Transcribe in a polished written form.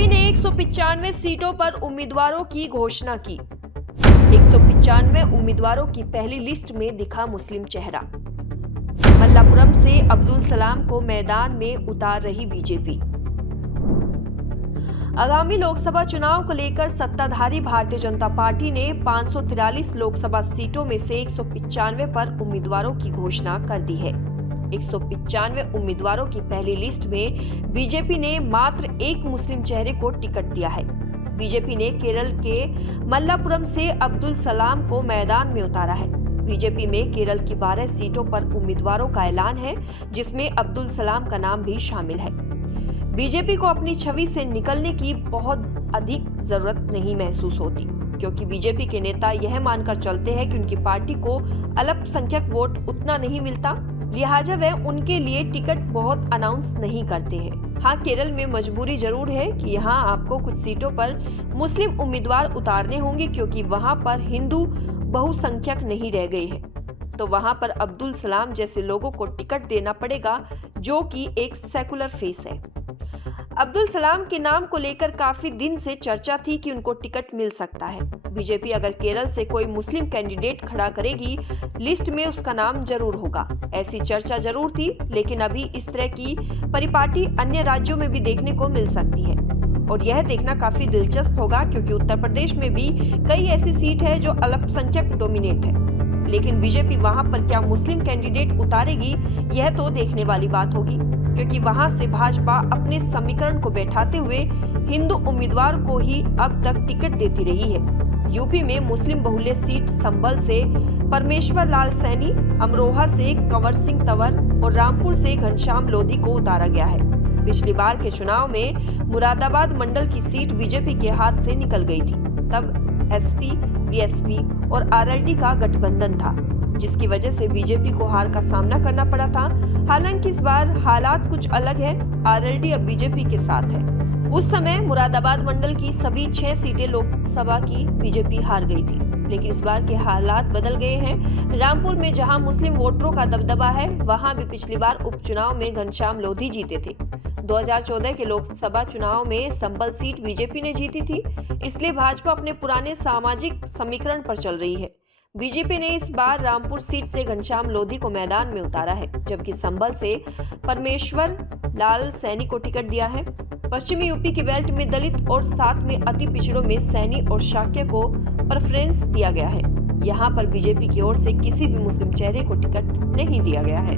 BJP ने 195 सीटों पर उम्मीदवारों की घोषणा की। 195 उम्मीदवारों की पहली लिस्ट में दिखा मुस्लिम चेहरा। मल्लापुरम से अब्दुल सलाम को मैदान में उतार रही बीजेपी। आगामी लोकसभा चुनाव को लेकर सत्ताधारी भारतीय जनता पार्टी ने 543 लोकसभा सीटों में से 195 पर उम्मीदवारों की घोषणा कर दी है। 195 उम्मीदवारों की पहली लिस्ट में बीजेपी ने मात्र एक मुस्लिम चेहरे को टिकट दिया है। बीजेपी ने केरल के मल्लापुरम से अब्दुल सलाम को मैदान में उतारा है। बीजेपी में केरल की 12 सीटों पर उम्मीदवारों का ऐलान है, जिसमें अब्दुल सलाम का नाम भी शामिल है। बीजेपी को अपनी छवि से निकलने की बहुत अधिक जरूरत नहीं महसूस होती, क्योंकि बीजेपी के नेता यह मानकर चलते हैं कि उनकी पार्टी को अल्पसंख्यक वोट उतना नहीं मिलता, लिहाजा वह उनके लिए टिकट बहुत अनाउंस नहीं करते हैं। हाँ, केरल में मजबूरी जरूर है कि यहाँ आपको कुछ सीटों पर मुस्लिम उम्मीदवार उतारने होंगे, क्योंकि वहाँ पर हिंदू बहुसंख्यक नहीं रह गए हैं। तो वहाँ पर अब्दुल सलाम जैसे लोगों को टिकट देना पड़ेगा, जो कि एक सेकुलर फेस है। अब्दुल सलाम के नाम को लेकर काफी दिन से चर्चा थी कि उनको टिकट मिल सकता है। बीजेपी अगर केरल से कोई मुस्लिम कैंडिडेट खड़ा करेगी, लिस्ट में उसका नाम जरूर होगा, ऐसी चर्चा जरूर थी। लेकिन अभी इस तरह की परिपाटी अन्य राज्यों में भी देखने को मिल सकती है, और यह देखना काफी दिलचस्प होगा, क्योंकि उत्तर प्रदेश में भी कई ऐसी सीट है जो अल्पसंख्यक डोमिनेट है। लेकिन बीजेपी वहां पर क्या मुस्लिम कैंडिडेट उतारेगी, यह तो देखने वाली बात होगी, क्योंकि वहां से भाजपा अपने समीकरण को बैठाते हुए हिंदू उम्मीदवार को ही अब तक टिकट देती रही है। यूपी में मुस्लिम बहुल्य सीट संभल से परमेश्वर लाल सैनी, अमरोहा से कंवर सिंह तंवर और रामपुर से घनश्याम लोधी को उतारा गया है। पिछली बार के चुनाव में मुरादाबाद मंडल की सीट बीजेपी के हाथ से निकल गई थी। तब एसपी, बीएसपी और आरएलडी का गठबंधन था, जिसकी वजह से बीजेपी को हार का सामना करना पड़ा था। हालांकि इस बार हालात कुछ अलग है। आरएलडी अब बीजेपी के साथ है। उस समय मुरादाबाद मंडल की सभी 6 सीटें लोकसभा की बीजेपी हार गई थी, लेकिन इस बार के हालात बदल गए हैं। रामपुर में जहां मुस्लिम वोटरों का दबदबा है, वहां भी पिछली बार उपचुनाव में घनश्याम लोधी जीते थे। 2014 के लोकसभा चुनाव में संभल सीट बीजेपी ने जीती थी, इसलिए भाजपा अपने पुराने सामाजिक समीकरण पर चल रही है। बीजेपी ने इस बार रामपुर सीट से घनश्याम लोधी को मैदान में उतारा है, जबकि संभल से परमेश्वर लाल सैनी को टिकट दिया है। पश्चिमी यूपी की बेल्ट में दलित और साथ में अति पिछड़ों में सैनी और शाक्य को प्रेफरेंस दिया गया है। यहाँ पर बीजेपी की ओर से किसी भी मुस्लिम चेहरे को टिकट नहीं दिया गया है।